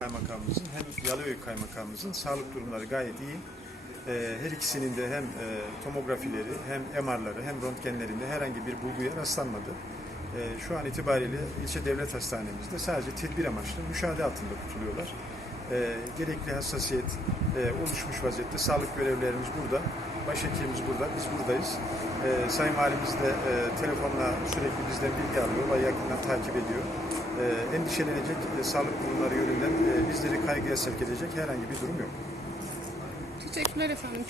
Kaymakamımızın hem Yalıöy Kaymakamımızın sağlık durumları gayet iyi. Ee, her ikisinin de hem e, tomografileri hem MR'ları hem röntgenlerinde herhangi bir bulguya rastlanmadı. Ee, şu an itibariyle ilçe devlet hastanemizde sadece tedbir amaçlı müşahede altında tutuluyorlar. Ee, gerekli hassasiyet e, oluşmuş vaziyette sağlık görevlilerimiz burada, başhekimimiz burada, biz buradayız. Ee, Sayın Valimiz de e, telefonla sürekli bizden bilgi alıyor, olayı yakından takip ediyor. Ee, endişelenecek e, sağlık durumları yönünden e, bizleri kaygıya sevk edecek herhangi bir durum yok. Teşekkürler efendim.